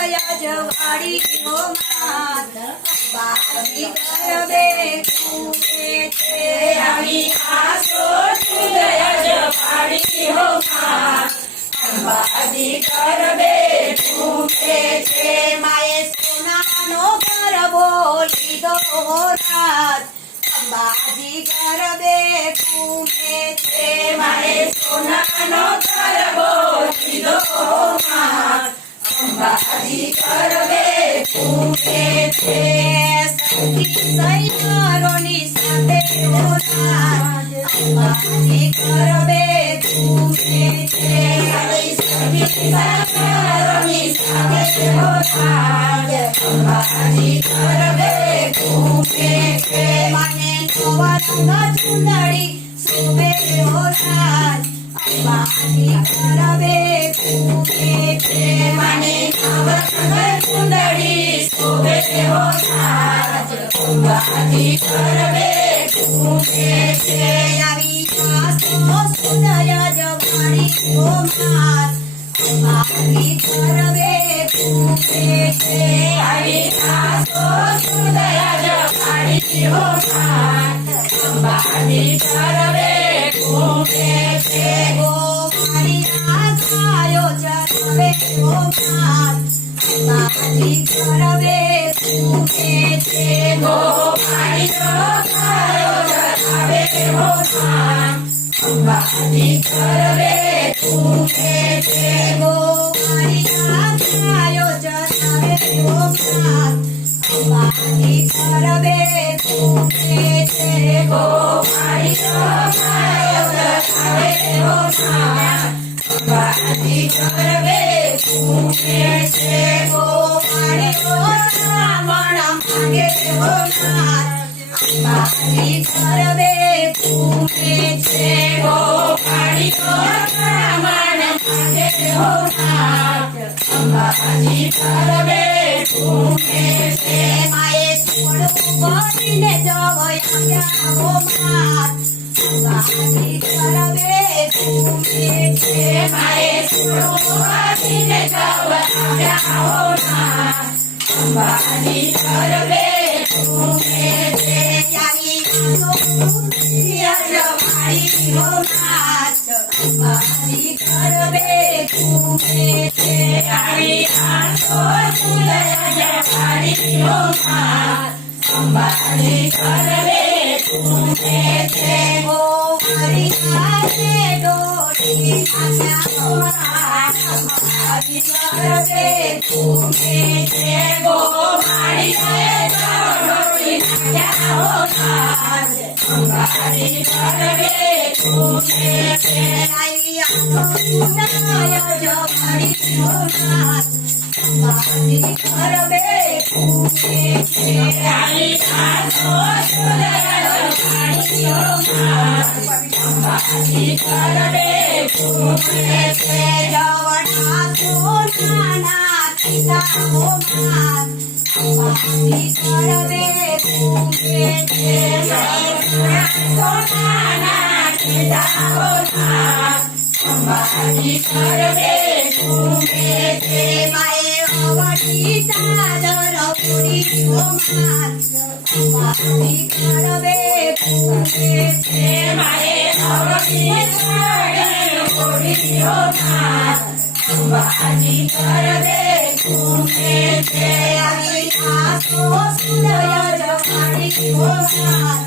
જવાડી હો માત અંબાજી ગરબે ઘૂમે છે આવી આસો સુદય જવાડી હો માત અંબાજી ગરબે ઘૂમે છે માએ સોનાનો ગરબો લીધો રાત અંબાજી ગરબે ઘૂમે છે માએ સોનાનો ગરબો લીધો રાત અંબાજી ગરબે ઘૂમે છે સખી સૈયારોની સાથે હો રાત અંબાજી ગરબે ઘૂમે છે સખી સૈયારોની સાથે હો રાત અંબાજી ગરબે ઘૂમે છે મને નવા રંગ ચુંદડી શોભે હો રાત અંબાજી ગરબે ઘૂમે છે મને નવા રંગ ચુંદડી શોભે હો રાત અંબાજી ગરબે ઘૂમે છે આવી આસો સુદય જવાડી હો માત અંબાજી ગરબે ઘૂમે છે આવી આસો સુદય જવાડી હો માત અંબાજી ગરબે ઘૂમે છે ગો મારી ગાયો ચરવે હો માત અંબાજી ગરબે ઘૂમે છે ગો મારી ગાયો ચરવે હો માત અંબાજી ગરબે ઘૂમે છે ગો મારી ગાયો ચરવે હો માત અંબાજી ગરબે ઘૂમે છે ગો મારી ગાયો ચરવે હો માત અંબાજી ગરબે ઘૂમે છે ગો મારી બ્રાહ્મણ માંગે હો માત અંબાજી ગરબે ઘૂમે છે ગો મારી બ્રાહ્મણ માંગે હો માત અંબાજી ગરબે ઘૂમે છે માએ સોળું કરીને જવયા હો માત અંબાજી ગરબે ઘૂમે છે માએ સોળું કરીને જવયા હો માત અંબાજી ગરબે ઘૂમે છે આવી જવાડી હો માત અંબાજી ગરબે ઘૂમે છે આવી આસો સુદય જવાડી હો માત અંબાજી ગરબે ઘૂમે છે ગો મારી હાથે ડોલી નાચ્યા હો માત અંબાજી ગરબે ઘૂમે છે ગો મારી હાથે ડોલી નાચ્યા હો માત અંબાજી ગરબે ઘૂમે છે આવી આસો સુદય જવાડી હો માત અંબાજી ગરબે ઘૂમે છે આવી આસો સુદય જવાડી હો માત અંબાજી ગરબે ઘૂમે છે જવના સોનાના કીધા હો માત અંબાજી ગરબે ઘૂમે છે જવના સોનાના કીધા હો માત અંબાજી ગરબે ઘૂમે છે માએ અવળી ચાદર પૂરી હો માત અંબાજી ગરબે ઘૂમે છે માએ અવળી ચાદર પૂરી હો માત અંબાજી ગરબે ઘૂમે છે આવી આસો સુદય જવાડી હો માત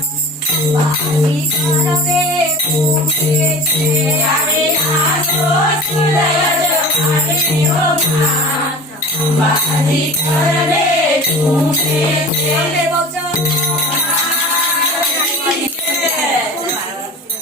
અંબાજી ગરબે ઘૂમે છે આવી આસો સુદય જવાડી હો માત અંબાજી ગરબે ઘૂમે